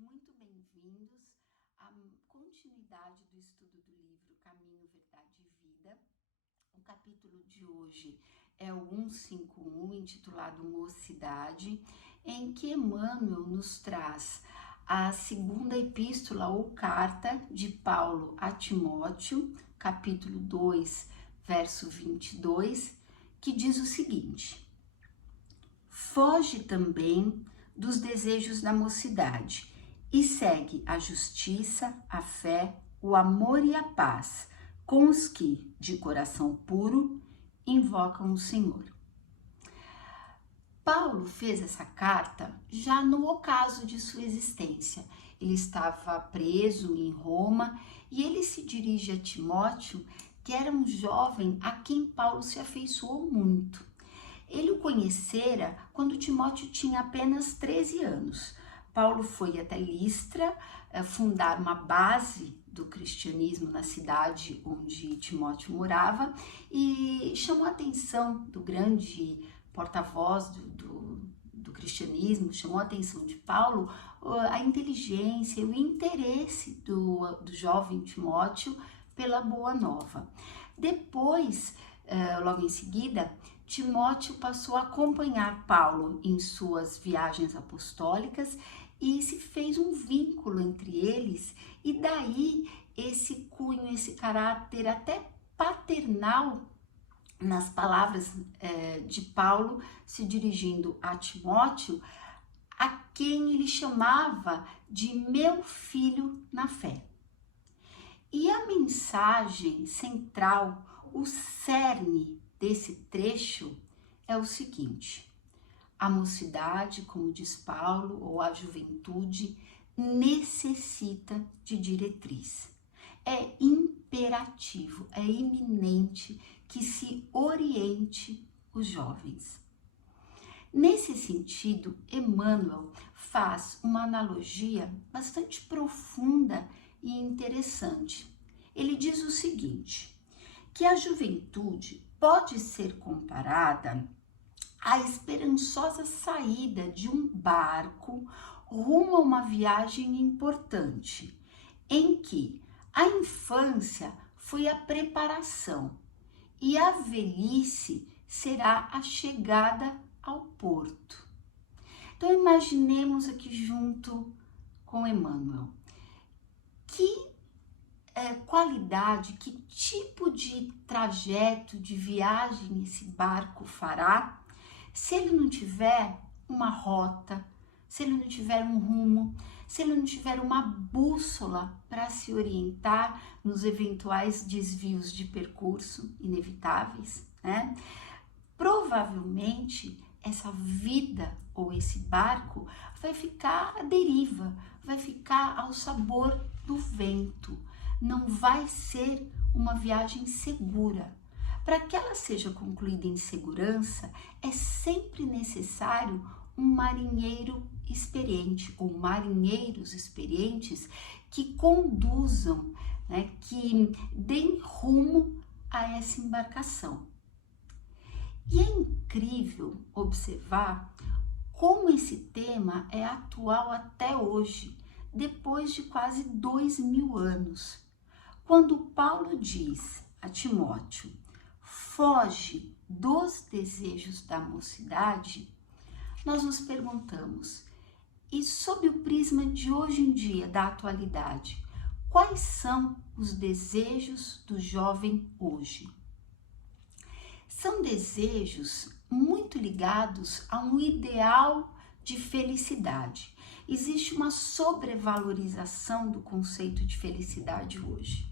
muito bem-vindos à continuidade do estudo do livro Caminho, Verdade e Vida. O capítulo de hoje é o 151, intitulado Mocidade, em que Emmanuel nos traz a segunda epístola ou carta de Paulo a Timóteo, capítulo 2, verso 22, que diz o seguinte: foge também dos desejos da mocidade e segue a justiça, a fé, o amor e a paz com os que, de coração puro, invocam o Senhor. Paulo fez essa carta já no ocaso de sua existência. Ele estava preso em Roma e ele se dirige a Timóteo, que era um jovem a quem Paulo se afeiçoou muito. Ele o conhecera quando Timóteo tinha apenas 13 anos. Paulo foi até Listra fundar uma base do cristianismo na cidade onde Timóteo morava e chamou a atenção do grande porta-voz do cristianismo, chamou a atenção de Paulo a inteligência e o interesse do jovem Timóteo pela boa nova. Depois, logo em seguida, Timóteo passou a acompanhar Paulo em suas viagens apostólicas e se fez um vínculo entre eles, e daí esse cunho, esse caráter até paternal nas palavras de Paulo se dirigindo a Timóteo, a quem ele chamava de meu filho na fé. E a mensagem central, o cerne desse trecho é o seguinte: a mocidade, como diz Paulo, ou a juventude, necessita de diretriz. É imperativo, é iminente que se oriente os jovens. Nesse sentido, Emmanuel faz uma analogia bastante profunda e interessante. Ele diz o seguinte, que a juventude pode ser comparada à esperançosa saída de um barco rumo a uma viagem importante, em que a infância foi a preparação e a velhice será a chegada ao porto. Então imaginemos aqui junto com Emmanuel, que qualidade, que tipo de trajeto, de viagem esse barco fará se ele não tiver uma rota, se ele não tiver um rumo, se ele não tiver uma bússola para se orientar nos eventuais desvios de percurso inevitáveis, né? Provavelmente essa vida ou esse barco vai ficar à deriva, vai ficar ao sabor do vento, não vai ser uma viagem segura. Para que ela seja concluída em segurança, é sempre necessário um marinheiro experiente ou marinheiros experientes que conduzam, né, que deem rumo a essa embarcação. E é incrível observar como esse tema é atual até hoje, depois de quase 2000 anos. Quando Paulo diz a Timóteo, foge dos desejos da mocidade, nós nos perguntamos, e sob o prisma de hoje em dia, da atualidade, quais são os desejos do jovem hoje? São desejos muito ligados a um ideal de felicidade. Existe uma sobrevalorização do conceito de felicidade hoje.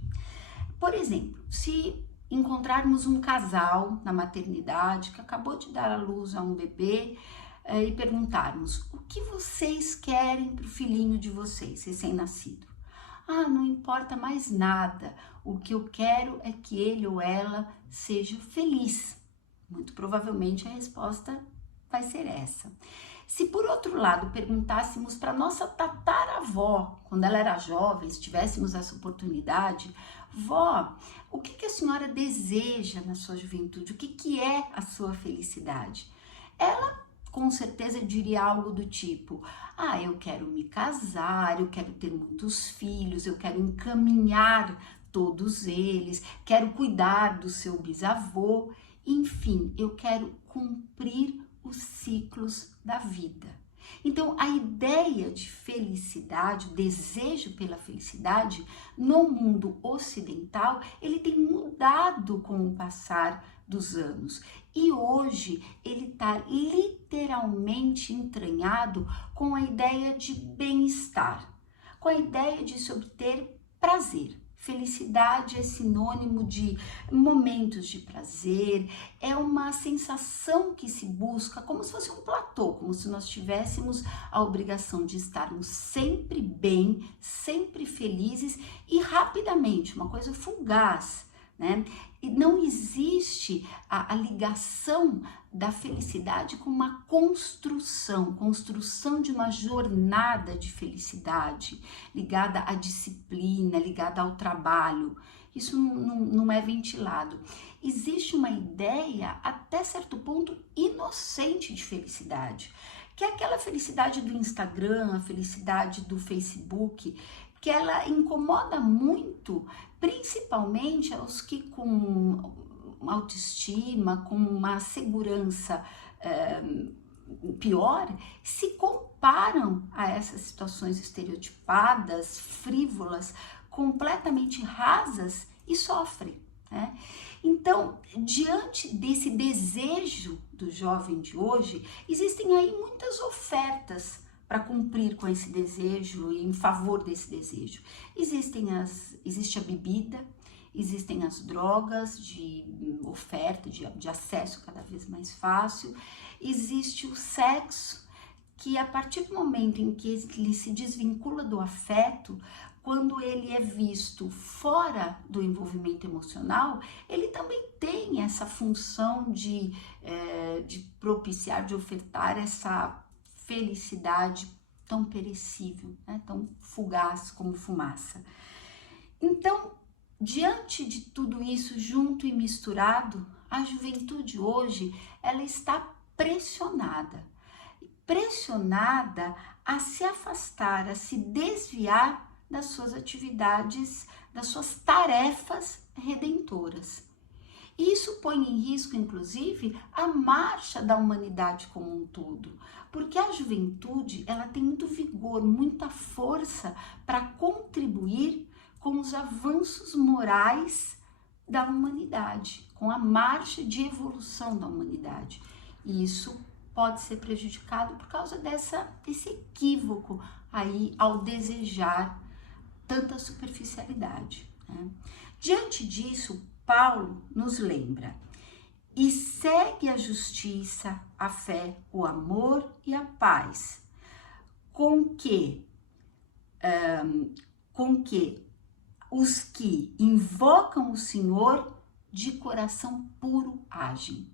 Por exemplo, se encontrarmos um casal na maternidade que acabou de dar à luz a um bebê e perguntarmos o que vocês querem para o filhinho de vocês, recém-nascido. Ah, não importa mais nada, o que eu quero é que ele ou ela seja feliz. Muito provavelmente a resposta vai ser essa. Se por outro lado perguntássemos para nossa tataravó, quando ela era jovem, se tivéssemos essa oportunidade, vó, o que a senhora deseja na sua juventude? O que é a sua felicidade? Ela com certeza diria algo do tipo: ah, eu quero me casar, eu quero ter muitos filhos, eu quero encaminhar todos eles, quero cuidar do seu bisavô, enfim, eu quero cumprir os ciclos da vida. Então, a ideia de felicidade, o desejo pela felicidade no mundo ocidental, ele tem mudado com o passar dos anos. E hoje ele está literalmente entranhado com a ideia de bem-estar, com a ideia de se obter prazer. Felicidade é sinônimo de momentos de prazer, é uma sensação que se busca como se fosse um platô, como se nós tivéssemos a obrigação de estarmos sempre bem, sempre felizes e rapidamente, uma coisa fugaz, né? E não existe a ligação da felicidade com uma construção de uma jornada de felicidade, ligada à disciplina, ligada ao trabalho. Isso não é ventilado. Existe uma ideia, até certo ponto, inocente de felicidade, que é aquela felicidade do Instagram, a felicidade do Facebook, que ela incomoda muito, principalmente aos que com autoestima, com uma segurança pior, se comparam a essas situações estereotipadas, frívolas, completamente rasas e sofrem, né? Então, diante desse desejo do jovem de hoje, existem aí muitas ofertas para cumprir com esse desejo e em favor desse desejo. Existe a bebida, existem as drogas de oferta, de acesso cada vez mais fácil, existe o sexo, que a partir do momento em que ele se desvincula do afeto, quando ele é visto fora do envolvimento emocional, ele também tem essa função de propiciar, de ofertar essa felicidade tão perecível, né? Tão fugaz como fumaça. Então, diante de tudo isso junto e misturado, a juventude hoje, ela está pressionada a se afastar, a se desviar das suas atividades, das suas tarefas redentoras. Isso põe em risco, inclusive, a marcha da humanidade como um todo, porque a juventude, ela tem muito vigor, muita força para contribuir com os avanços morais da humanidade, com a marcha de evolução da humanidade. E isso pode ser prejudicado por causa desse equívoco aí ao desejar tanta superficialidade, né? Diante disso, Paulo nos lembra: e segue a justiça, a fé, o amor e a paz, com que os que invocam o Senhor de coração puro agem.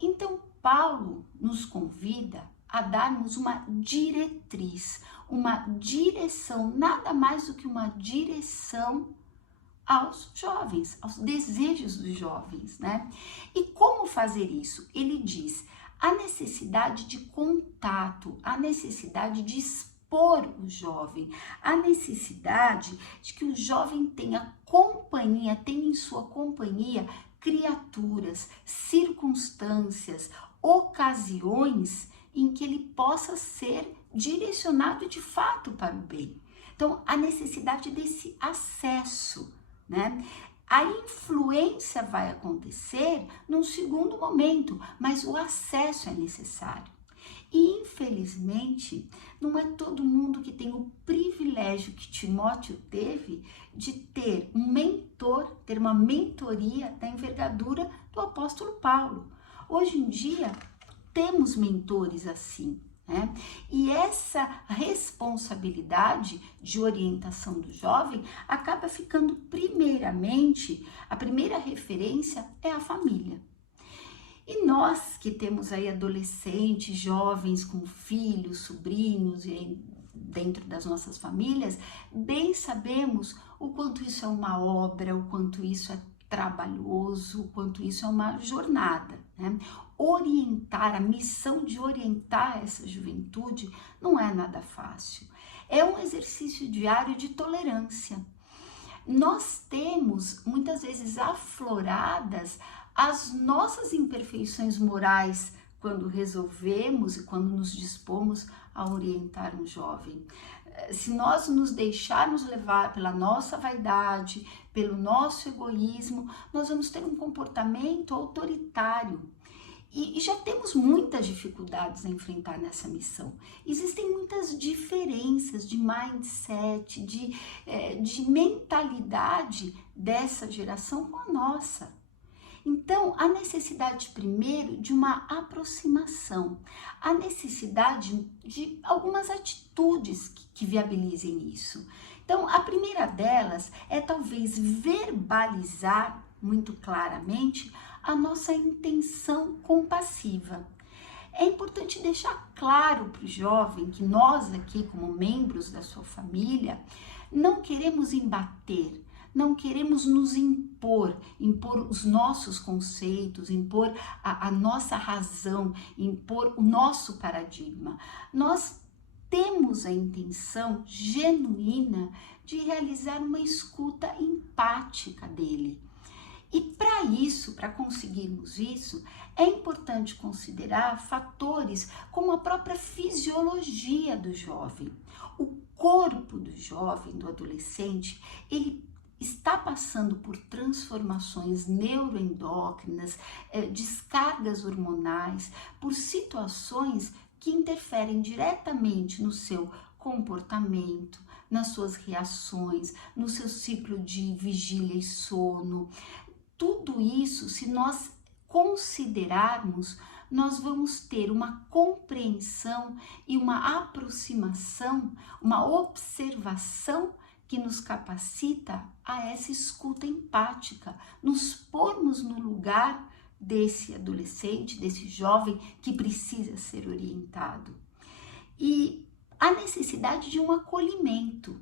Então, Paulo nos convida a darmos uma diretriz, uma direção, nada mais do que uma direção aos jovens, aos desejos dos jovens, né? E como fazer isso? Ele diz a necessidade de contato, a necessidade de expor o jovem, a necessidade de que o jovem tenha companhia, tenha em sua companhia criaturas, circunstâncias, ocasiões em que ele possa ser direcionado de fato para o bem. Então, a necessidade desse acesso, né? A influência vai acontecer num segundo momento, mas o acesso é necessário. E, infelizmente, não é todo mundo que tem o privilégio que Timóteo teve de ter um mentor, ter uma mentoria da envergadura do apóstolo Paulo. Hoje em dia, temos mentores assim, né? E essa responsabilidade de orientação do jovem acaba ficando primeiramente, a primeira referência é a família. E nós que temos aí adolescentes, jovens com filhos, sobrinhos e dentro das nossas famílias, bem sabemos o quanto isso é uma obra, o quanto isso é trabalhoso, o quanto isso é uma jornada, né? orientar, a missão de orientar essa juventude não é nada fácil. É um exercício diário de tolerância. Nós temos muitas vezes afloradas as nossas imperfeições morais quando resolvemos e quando nos dispomos a orientar um jovem. Se nós nos deixarmos levar pela nossa vaidade, pelo nosso egoísmo, nós vamos ter um comportamento autoritário. E já temos muitas dificuldades a enfrentar nessa missão. Existem muitas diferenças de mindset, de mentalidade dessa geração com a nossa. Então, a necessidade primeiro de uma aproximação, a necessidade de algumas atitudes que viabilizem isso. Então, a primeira delas é talvez verbalizar muito claramente a nossa intenção compassiva. É importante deixar claro para o jovem que nós aqui, como membros da sua família, não queremos embater, não queremos nos impor os nossos conceitos, impor a nossa razão, impor o nosso paradigma. Nós temos a intenção genuína de realizar uma escuta empática dele. E para isso, para conseguirmos isso, é importante considerar fatores como a própria fisiologia do jovem. O corpo do jovem, do adolescente, ele está passando por transformações neuroendócrinas, descargas hormonais, por situações que interferem diretamente no seu comportamento, nas suas reações, no seu ciclo de vigília e sono. Tudo isso, se nós considerarmos, nós vamos ter uma compreensão e uma aproximação, uma observação que nos capacita a essa escuta empática, nos pormos no lugar desse adolescente, desse jovem que precisa ser orientado. E a necessidade de um acolhimento.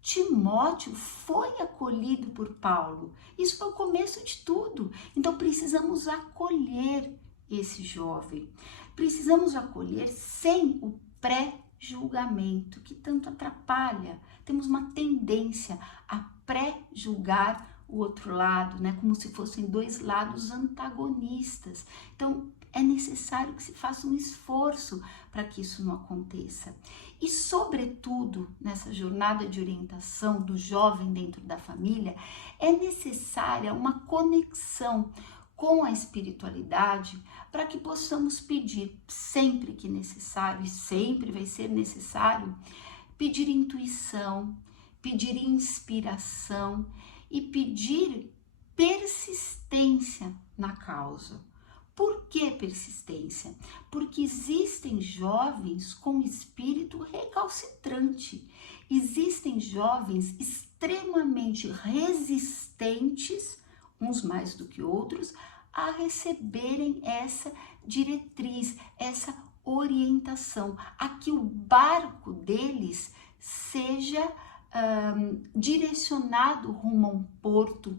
Timóteo foi acolhido por Paulo. Isso foi o começo de tudo. Então precisamos acolher esse jovem. Precisamos acolher sem o pré-julgamento, que tanto atrapalha. Temos uma tendência a pré-julgar o outro lado, né? Como se fossem dois lados antagonistas. Então, é necessário que se faça um esforço para que isso não aconteça. E, sobretudo, nessa jornada de orientação do jovem dentro da família, é necessária uma conexão com a espiritualidade para que possamos pedir sempre que necessário, e sempre vai ser necessário, pedir intuição, pedir inspiração e pedir persistência na causa. Por que persistência? Porque existem jovens com espírito recalcitrante, existem jovens extremamente resistentes, uns mais do que outros, a receberem essa diretriz, essa orientação, a que o barco deles seja direcionado rumo a um porto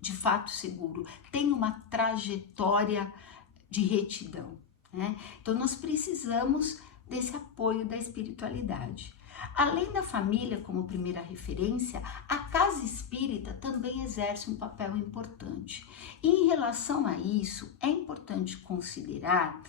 de fato seguro, tem uma trajetória de retidão, né? Então nós precisamos desse apoio da espiritualidade. Além da família como primeira referência, a casa espírita também exerce um papel importante. E em relação a isso, é importante considerar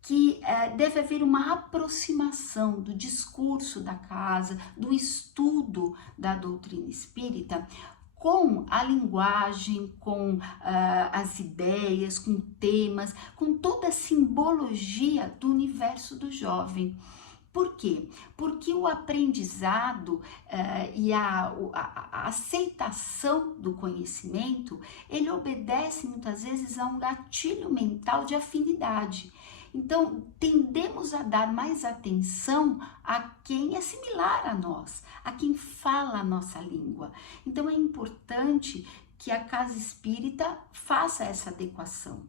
que deve haver uma aproximação do discurso da casa, do estudo da doutrina espírita, com a linguagem, com as ideias, com temas, com toda a simbologia do universo do jovem. Por quê? Porque o aprendizado e a aceitação do conhecimento, ele obedece muitas vezes a um gatilho mental de afinidade. Então, tendemos a dar mais atenção a quem é similar a nós, a quem fala a nossa língua. Então, é importante que a casa espírita faça essa adequação.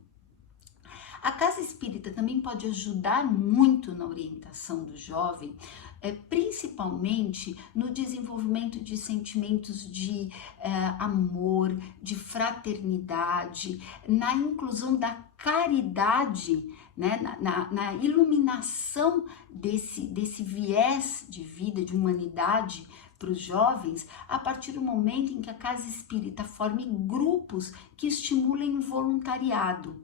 A casa espírita também pode ajudar muito na orientação do jovem principalmente no desenvolvimento de sentimentos de amor, de fraternidade, na inclusão da caridade, né, na iluminação desse viés de vida, de humanidade para os jovens, a partir do momento em que a casa espírita forme grupos que estimulem o voluntariado.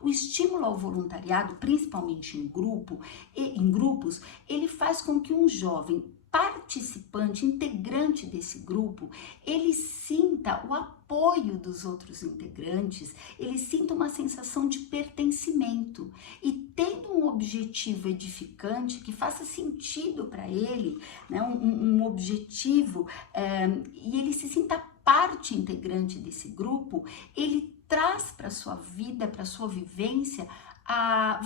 O estímulo ao voluntariado, principalmente em grupos, ele faz com que um jovem participante, integrante desse grupo, ele sinta o apoio dos outros integrantes, ele sinta uma sensação de pertencimento e tendo um objetivo edificante que faça sentido para ele, né, um objetivo, e ele se sinta parte integrante desse grupo, ele traz para a sua vida, para a sua vivência,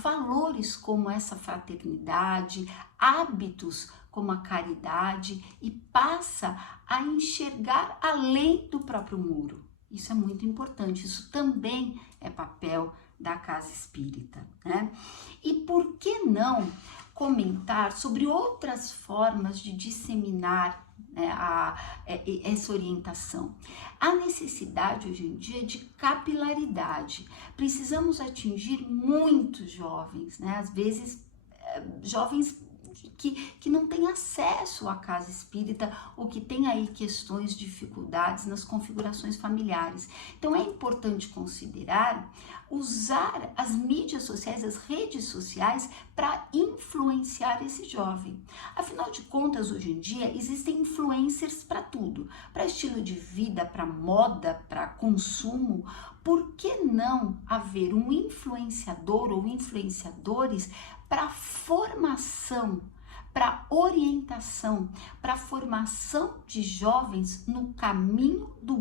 valores como essa fraternidade, hábitos como a caridade e passa a enxergar além do próprio muro. Isso é muito importante, isso também é papel da casa espírita, né? E por que não comentar sobre outras formas de disseminar, né, essa orientação? A necessidade hoje em dia de capilaridade. Precisamos atingir muitos jovens, né? Às vezes jovens que não têm acesso à casa espírita ou que têm aí questões, dificuldades nas configurações familiares. Então é importante considerar usar as mídias sociais, as redes sociais para influenciar esse jovem. Afinal de contas, hoje em dia existem influencers para tudo, para estilo de vida, para moda, para consumo. Por que não haver um influenciador ou influenciadores para formação, para orientação, para formação de jovens no caminho do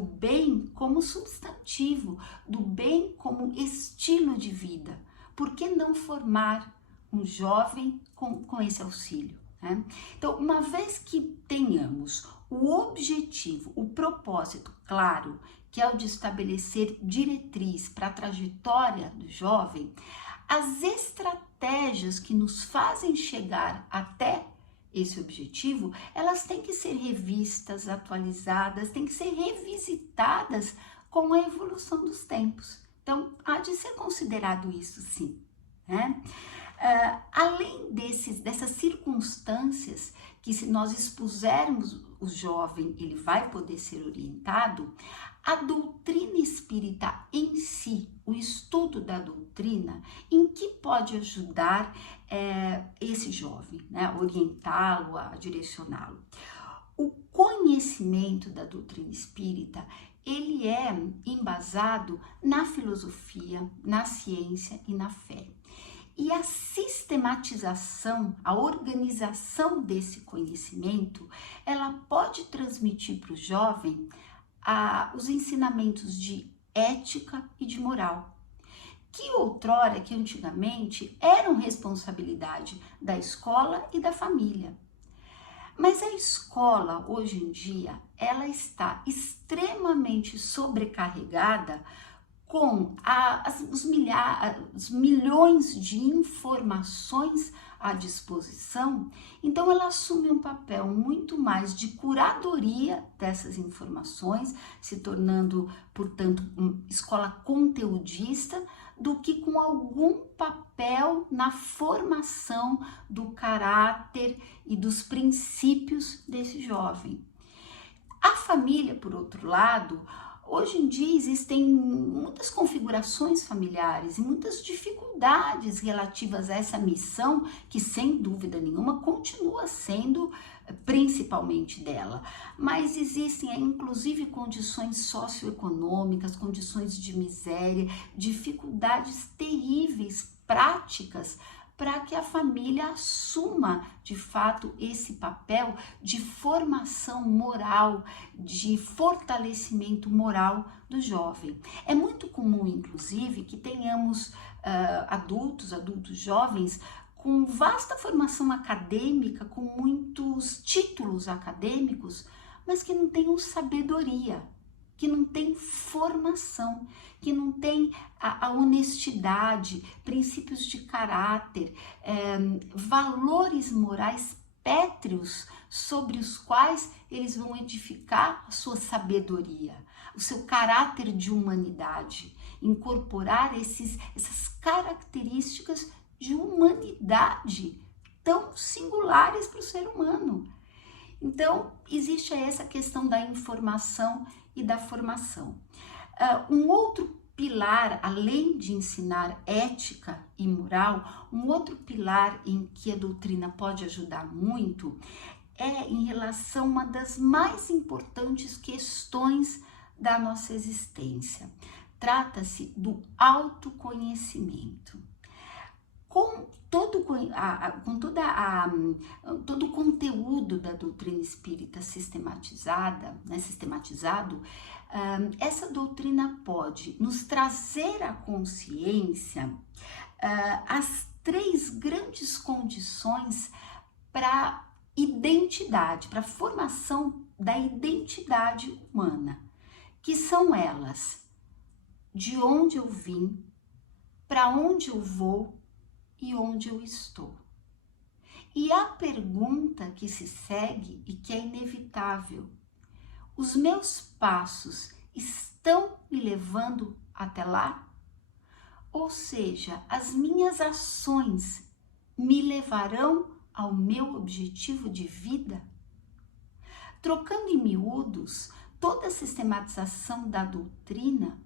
bem como substantivo, do bem como estilo de vida? Por que não formar um jovem com esse auxílio, né? Então, uma vez que tenhamos o objetivo, o propósito claro, que é o de estabelecer diretriz para a trajetória do jovem, as estratégias que nos fazem chegar até esse objetivo, elas têm que ser revistas, atualizadas, têm que ser revisitadas com a evolução dos tempos. Então, há de ser considerado isso sim, né? Além dessas circunstâncias que, se nós expusermos o jovem, ele vai poder ser orientado, a doutrina espírita em si, o estudo da doutrina, em que pode ajudar esse jovem, né? Orientá-lo, a direcioná-lo. O conhecimento da doutrina espírita, ele é embasado na filosofia, na ciência e na fé. E a sistematização, a organização desse conhecimento, ela pode transmitir para o jovem os ensinamentos de ética e de moral, que outrora, que antigamente, eram responsabilidade da escola e da família. Mas a escola, hoje em dia, ela está extremamente sobrecarregada com os milhões de informações à disposição, então ela assume um papel muito mais de curadoria dessas informações, se tornando, portanto, uma escola conteudista, do que com algum papel na formação do caráter e dos princípios desse jovem. A família, por outro lado, hoje em dia existem muitas configurações familiares e muitas dificuldades relativas a essa missão que, sem dúvida nenhuma, continua sendo principalmente dela. Mas existem, inclusive, condições socioeconômicas, condições de miséria, dificuldades terríveis, práticas, para que a família assuma, de fato, esse papel de formação moral, de fortalecimento moral do jovem. É muito comum, inclusive, que tenhamos adultos jovens, com vasta formação acadêmica, com muitos títulos acadêmicos, mas que não tenham sabedoria, que não tem formação, que não tem a honestidade, princípios de caráter, valores morais pétreos sobre os quais eles vão edificar a sua sabedoria, o seu caráter de humanidade, incorporar essas características de humanidade tão singulares para o ser humano. Então, existe essa questão da informação e da formação. Um outro pilar, além de ensinar ética e moral, um outro pilar em que a doutrina pode ajudar muito é em relação a uma das mais importantes questões da nossa existência. Trata-se do autoconhecimento. Com todo o conteúdo da doutrina espírita sistematizado, essa doutrina pode nos trazer à consciência as 3 grandes condições para identidade, para a formação da identidade humana, que são elas: de onde eu vim, para onde eu vou e onde eu estou. E a pergunta que se segue e que é inevitável: os meus passos estão me levando até lá? Ou seja, as minhas ações me levarão ao meu objetivo de vida? Trocando em miúdos, toda a sistematização da doutrina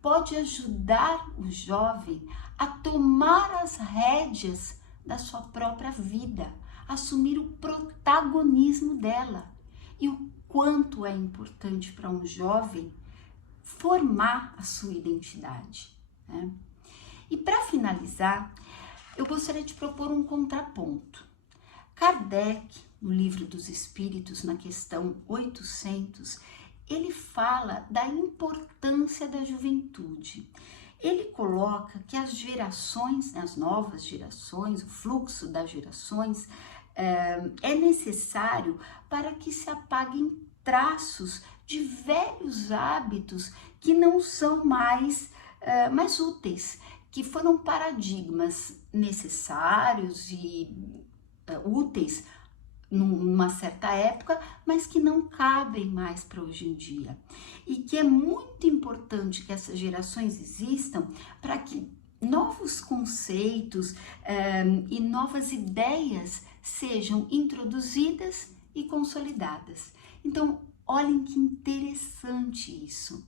pode ajudar o jovem a tomar as rédeas da sua própria vida, assumir o protagonismo dela. E o quanto é importante para um jovem formar a sua identidade, né? E para finalizar, eu gostaria de propor um contraponto. Kardec, no Livro dos Espíritos, na questão 800, ele fala da importância da juventude. Ele coloca que as gerações, as novas gerações, o fluxo das gerações é necessário para que se apaguem traços de velhos hábitos que não são mais úteis, que foram paradigmas necessários e úteis numa certa época, mas que não cabem mais para hoje em dia. E que é muito importante que essas gerações existam para que novos conceitos e novas ideias sejam introduzidas e consolidadas. Então, olhem que interessante isso.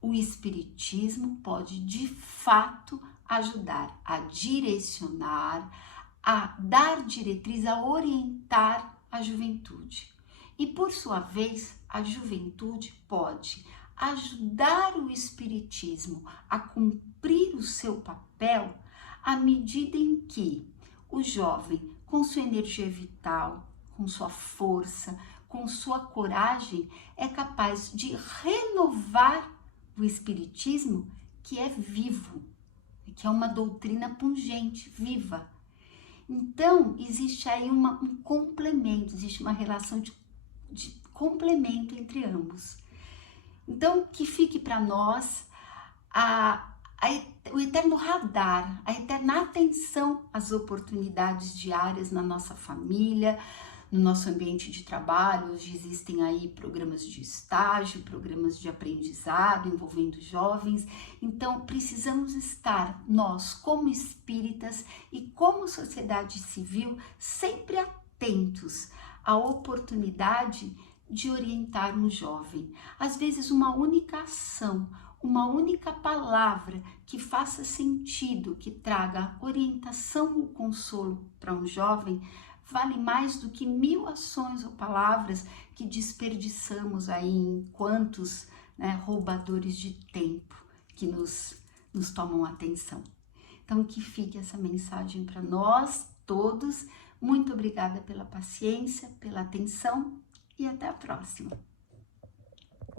O Espiritismo pode, de fato, ajudar a direcionar, a dar diretriz, a orientar a juventude. E, por sua vez, a juventude pode ajudar o Espiritismo a cumprir o seu papel à medida em que o jovem, com sua energia vital, com sua força, com sua coragem, é capaz de renovar o Espiritismo, que é vivo, que é uma doutrina pungente, viva. Então, existe aí um complemento, existe uma relação de complemento entre ambos. Então, que fique para nós o eterno radar, a eterna atenção às oportunidades diárias na nossa família, no nosso ambiente de trabalho. Hoje existem aí programas de estágio, programas de aprendizado envolvendo jovens. Então, precisamos estar, nós como espíritas e como sociedade civil, sempre atentos à oportunidade de orientar um jovem. Às vezes, uma única ação, uma única palavra que faça sentido, que traga orientação ou consolo para um jovem, vale mais do que 1000 ações ou palavras que desperdiçamos aí em quantos roubadores de tempo que nos tomam atenção. Então, que fique essa mensagem para nós todos. Muito obrigada pela paciência, pela atenção e até a próxima.